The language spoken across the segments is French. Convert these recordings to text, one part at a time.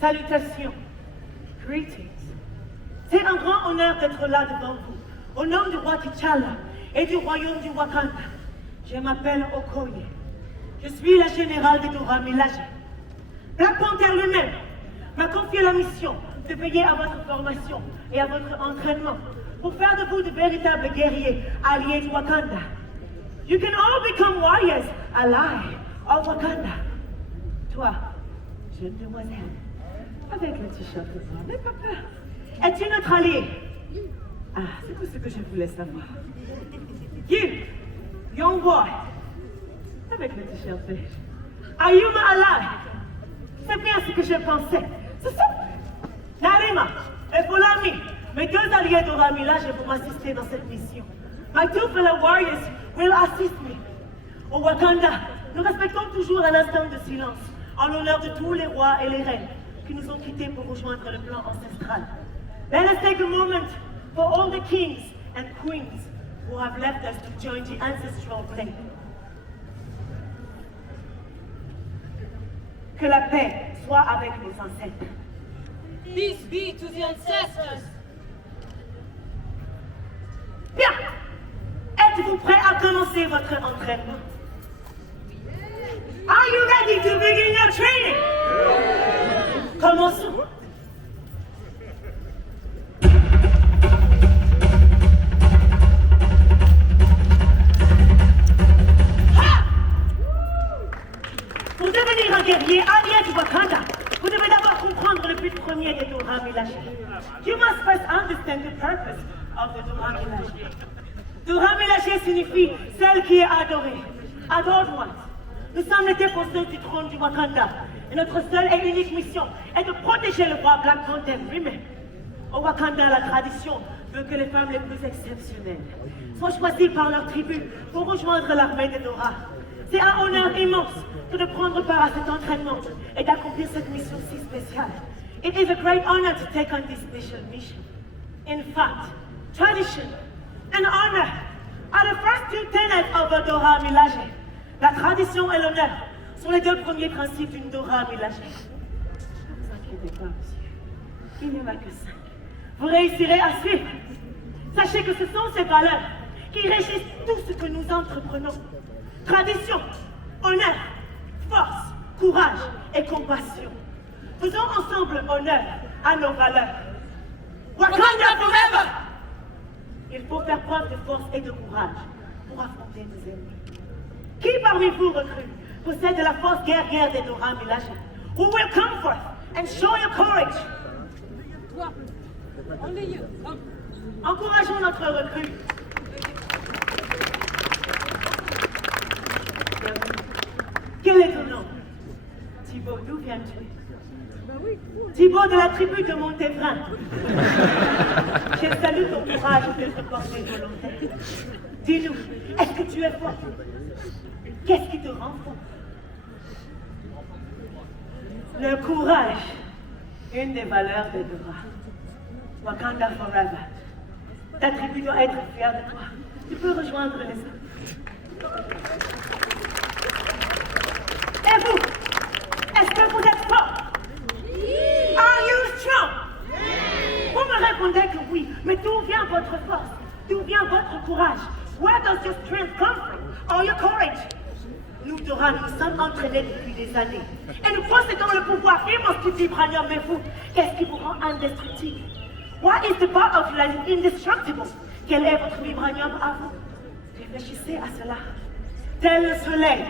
Salutations. Greetings. C'est un grand honneur d'être là devant vous. Au nom du roi T'Challa et du royaume du Wakanda, je m'appelle Okoye. Je suis la générale de Dora Milaje. Black Panther lui-même m'a confié la mission de veiller à votre formation et à votre entraînement pour faire de vous de véritables guerriers alliés du Wakanda. You can all become warriors allies of Wakanda. Toi, jeune demoiselle, avec le t-shirt blanc, n'aie pas peur. Es-tu notre allié? Ah, c'est tout ce que je voulais savoir. You, young boy, avec le t-shirt beige. Are you my ally? C'est bien ce que je pensais. C'est ça. Narima et Polami, mes deux alliés Dora Milaje vont m'assister dans cette mission. My two fellow warriors will assist me. Au Wakanda, nous respectons toujours un instant de silence en l'honneur de tous les rois et les reines qui nous ont quittés pour rejoindre le plan ancestral. Let us take a moment for all the kings and queens who have left us to join the ancestral plane. Que la paix soit avec nos ancêtres. Peace be to the ancestors. Bien. Êtes-vous prêts à commencer votre entraînement? Are you ready to begin your training? Commençons. Pour devenir un guerrier allié du Wakanda, vous devez d'abord comprendre le but premier de Dora Milaje. You must first understand the purpose of the Dora Milaje. Dora Milaje signifie celle qui est adorée. Adored ones. Nous sommes les défenseurs du trône du Wakanda. Et notre seule et unique mission est de protéger le roi Black Panther lui-même. Au Wakanda, la tradition veut que les femmes les plus exceptionnelles soient choisies par leur tribu pour rejoindre l'armée de Dora. C'est un honneur immense que de prendre part à cet entraînement et d'accomplir cette mission si spéciale. It is a great honor to take on this special mission. In fact, tradition and honor are the first two tenets of a Dora Milaje. La tradition et l'honneur sont les deux premiers principes d'une Dora Milaje. Ne vous inquiétez pas, monsieur. Il n'y en a que 5. Vous réussirez à suivre. Sachez que ce sont ces valeurs qui régissent tout ce que nous entreprenons. Tradition, honneur, force, courage et compassion. Faisons ensemble honneur à nos valeurs. Wakanda forever! Il faut faire preuve de force et de courage pour affronter nos ennemis. Qui parmi vous, recrues, possède la force guerrière des Dora Milaje? Who will come forth and show your courage? Toi, on est lieu. Encourageons notre recrue. Quel est ton nom? Thibaut, d'où viens-tu? Thibaut de la tribu de Montévrin. Je salue ton courage de te porter volontaire. Dis-nous, est-ce que tu es fort? Qu'est-ce qui te rend fort? Le courage, une des valeurs de Dora. Wakanda forever. Ta tribu doit être fière de toi. Tu peux rejoindre les autres. Et vous? Est-ce que vous êtes fort? Are you strong? Vous me répondez que oui, mais d'où vient votre force? D'où vient votre courage? Where does your strength come from? Or your courage? Nous, Dora, nous sommes entraînés depuis des années. Et nous possédons le pouvoir immense du vibranium. Mais vous, qu'est-ce qui vous rend indestructible? What is the part of life indestructible? Quel est votre vibranium à vous? Réfléchissez à cela. Tel le soleil,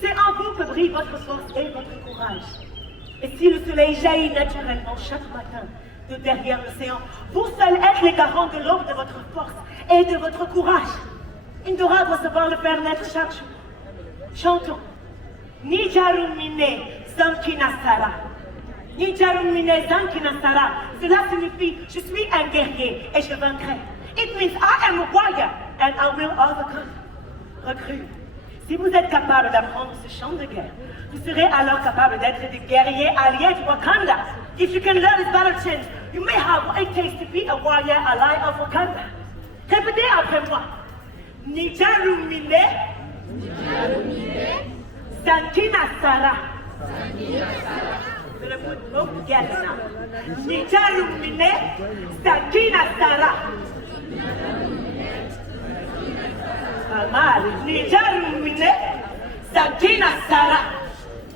c'est en vous que brille votre force et votre courage. Et si le soleil jaillit naturellement chaque matin de derrière l'océan, vous seuls êtes les garants de l'aube de votre force et de votre courage. Une Dora doit savoir le faire naître chaque jour. Chantons. Nijarumine Zankinasara. Nijarumine Zankinasara. Cela signifie je suis un guerrier et je vaincrai. It means I am a warrior and I will overcome. Recrues, si vous êtes capable d'apprendre ce chant de guerre, vous serez alors capable d'être des guerriers alliés du Wakanda. If you can learn this battle chant, you may have what it takes to be a warrior ally of Wakanda. Répétez après moi. Nijarumine Zankinasara. C'est le coup de mot Galna. Nijarumine, Sakina Sara. Pas mal. Nijarumine, Sakina Sara.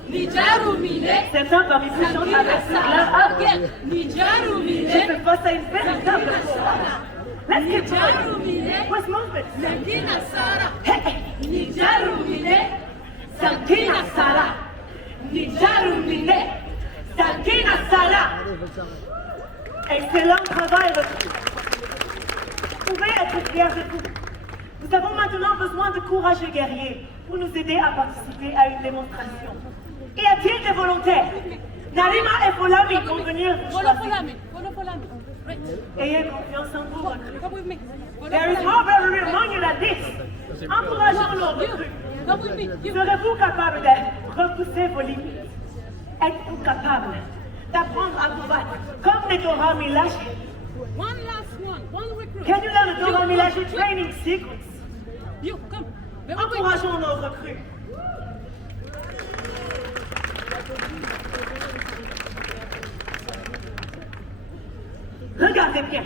Nijarumine. Certains parmi vous chantent avec leur âme. Nijarumine. Je fais face à une véritable foi. Let's get Nijarumine. What's movement? Sakina Sara. Hey, Nijarumine. Sakina Sara. Nijarumine, Sakina Sara. Excellent travail, recrues. Vous pouvez être fiers de vous. Nous avons maintenant besoin de courageux guerriers pour nous aider à participer à une démonstration. Y a-t-il des volontaires? Narima et Folami vont venir vous Follow choisir. me. Follow me. Right. Ayez confiance en vous, recrues. Come with me. There is more bravery among you than this. Encourageons nos recrues. Come with me. You. Serez-vous capable de repousser vos limites? Êtes-vous capable d'apprendre à vous battre comme les Dora Milaje? One last one. One recruit. Can you learn the Dora Milaje training sequence? You come. Very quick. Encourageons nos recrues. Regardez bien.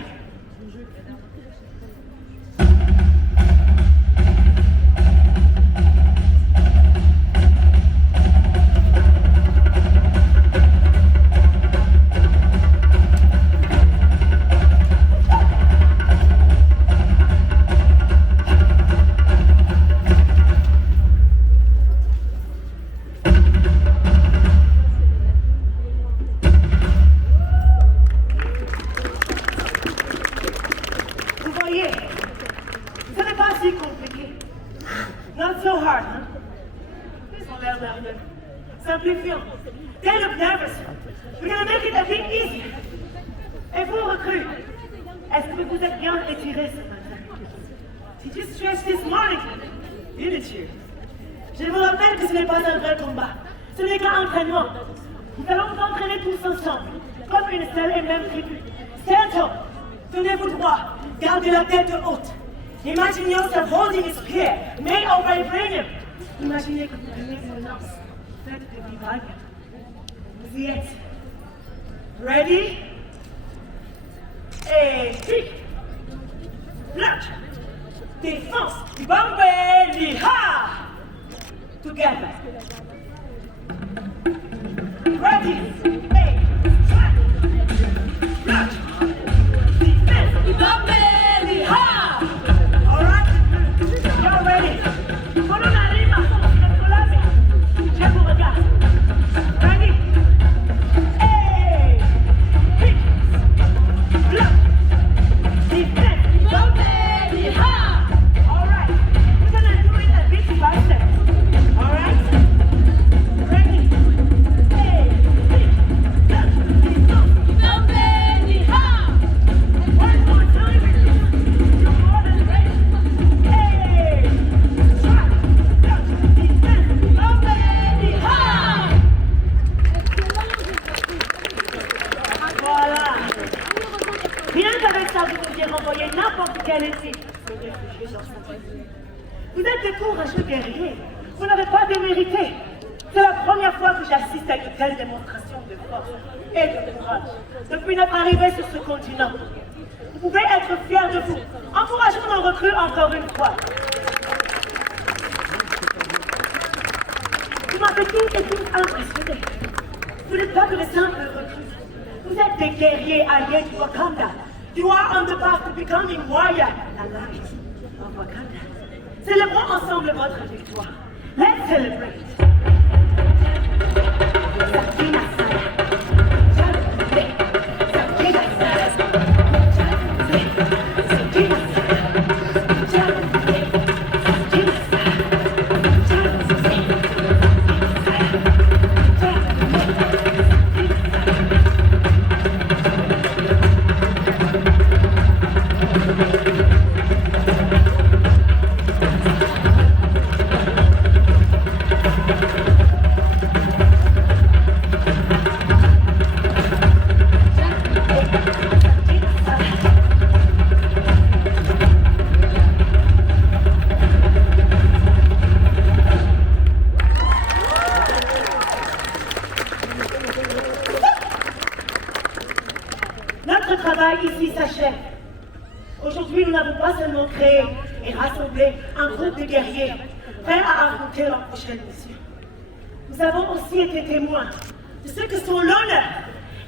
Simplifions. They look nervous. We're gonna make it a bit easier. Et vous, recrues, est-ce que vous êtes bien étirés ce matin? Did you stretch this morning? Didn't you? Je vous rappelle que ce n'est pas un vrai combat. Ce n'est qu'un entraînement. Nous allons nous entraîner tous ensemble, comme une seule et même tribu. Stand up. Tenez-vous droit. Gardez la tête haute. Imagine yourself holding a spear made of vibranium. Imaginez que vous tenez une lance faite de vibranium. Vous y êtes. Ready? Et pique. Bloc. Défense. Bombé. Liha. Together. Ready. Hey. Track. Bloc. Defense. Bombé. Liha. All right. You're ready. Follow la rima. Je vous regarde. Ready? Hey. Pick. Block. Defense. Bombé. Liha. All right. We're gonna do it a bit faster. All right? Ready? Hey. Pick. Block. Defense. Bombé. Liha. One more time. You're more than ready. Hey. Track. Block. Defense. Bombé. Liha. Voilà. Bien qu'avec ça, vous pouviez renvoyer n'importe quelle équipe. Vous êtes des courageux guerriers. Vous n'avez pas démérité. C'est la première fois que j'assiste à une telle démonstration de force et de courage depuis notre arrivée sur ce continent. Vous pouvez être fiers de vous. Encourageons nos recrues encore une fois. Vous m'avez tous et tous impressionnés. Vous n'êtes pas que de simples recrues. Vous êtes des guerriers alliés du Wakanda. You are on the path to becoming warrior allies of Wakanda. Célébrons ensemble votre victoire. Let's celebrate. Sakina Sara. Sakina Sara. Sakina Notre travail ici s'achève. Aujourd'hui, nous n'avons pas seulement créé et rassemblé un groupe de guerriers prêts à affronter leur prochaine mission. Nous avons aussi été témoins de ce que sont l'honneur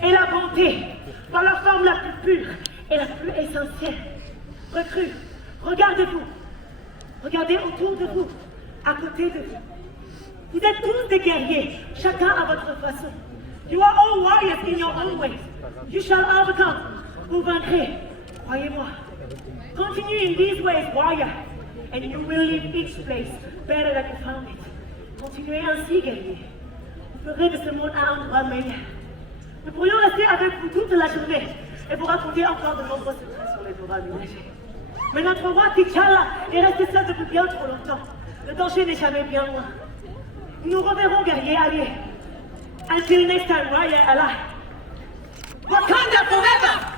et la bonté dans leur forme la plus pure et la plus essentielle. Recrues, regardez-vous. Regardez autour de vous, à côté de vous. Vous êtes tous des guerriers, chacun à votre façon. You are all warriors in your own way. You shall overcome. Vous vaincrez, croyez-moi. Continue in these ways, warrior, and you will leave each place better than you found it. Continuez ainsi, guerriers. Vous ferez de ce monde un endroit meilleur. Nous pourrions rester avec vous toute la journée et vous raconter encore de nombreux secrets sur les Dora Milaje. Mais notre roi T'Challa est resté seul depuis bien trop longtemps. Le danger n'est jamais bien loin. Nous nous reverrons, guerriers alliés. Until next time, warrior ally. Wakanda forever!